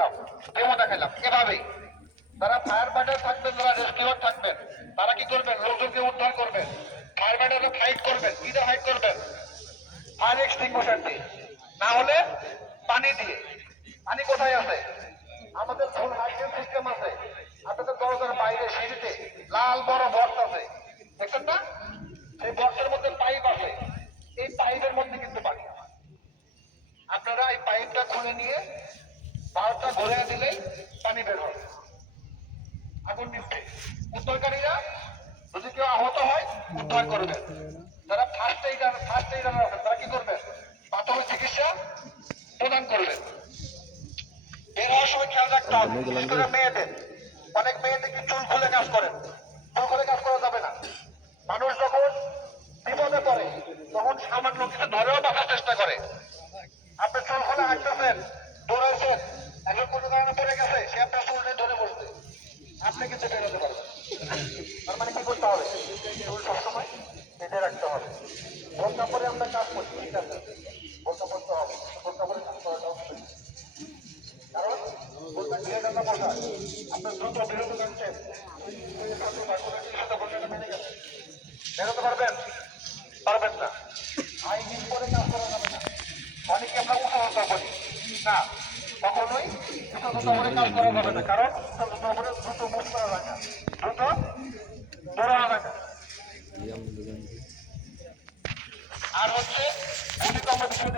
করলাম, ডেমো দেখাইলাম। এভাবেই যারা ফায়ার ফাইটার থাকবেন, যারা রেস্কিউয়ার থাকবেন, তারা কি করবেন? লোকজনকে উদ্ধার করবেন, ফায়ার ফাইটাররা ফাইট করবেন। কি দিয়ে ফাইট করবেন? ফায়ার এক্সটিংগুইশার দিয়ে, না হলে পানি দিয়ে। পানি কোথায় আছে? আমাদের ফুল হাইড্রেট সিস্টেম আছে। আপনাদের দরজার বাইরে সিঁড়িতে লাল বড় বক্স আছে, দেখছেন না? সেই বক্সের মধ্যে পাইপ আছে। এই পাইপের মধ্যে কিন্তু পানি। আপনারা এই পাইপটা খুলে নিয়ে বাল্বটা ঘুরে দিলেই পানি বের হবে, আগুন নিভবে। উদ্ধারকারীরা যদি কেউ আহত হয় উদ্ধার করবেন। যারা ফার্স্ট এইডার আছেন তারা কি করবেন? প্রাথমিক চিকিৎসা প্রদান করবেন। বের হওয়ার সময় খেয়াল রাখতে হবে, বিশেষ করে মেয়েদের। অনেক মেয়ে দেখি চুল খুলে কাজ করেন। চুল খুলে কাজ করা যাবে না। মানুষ যখন বিপদে পড়ে তখন সামান্য কিছু ধরেও বাঁচার চেষ্টা করে। আপনি চুল খুলে হাঁটতেছেন, দৌড়াইছেন, একজন কোনো কারণে পড়ে গেছে, সে আপনার চুলটা ধরে বসছে, আপনি কিন্তু বেরোতে পারবেন। তার মানে কি করতে হবে? চুল সবসময় বেঁধে রাখতে হবে। বোরকা পরে আমরা কাজ করছি, ঠিক আছে, বোরকা পরতে হবে, বোরকা পরে কাজ করাটাও হবে। কারণ বোরকা ধীরে কথা বসা, আপনার দ্রুত বিরত যাচ্ছেন, বেরোতে পারবেন? পারবেন না। হাই হিল পরে কাজ করা যাবে না। অনেকে আমরা উঠানোটা করি না, কখনোই দ্রুত করে কাজ করা যাবে না। কারণ দ্রুত মুভ করা যায় না, দ্রুত দৌড়ানো যায় না। আর হচ্ছে ভূমিকম্প বিষয়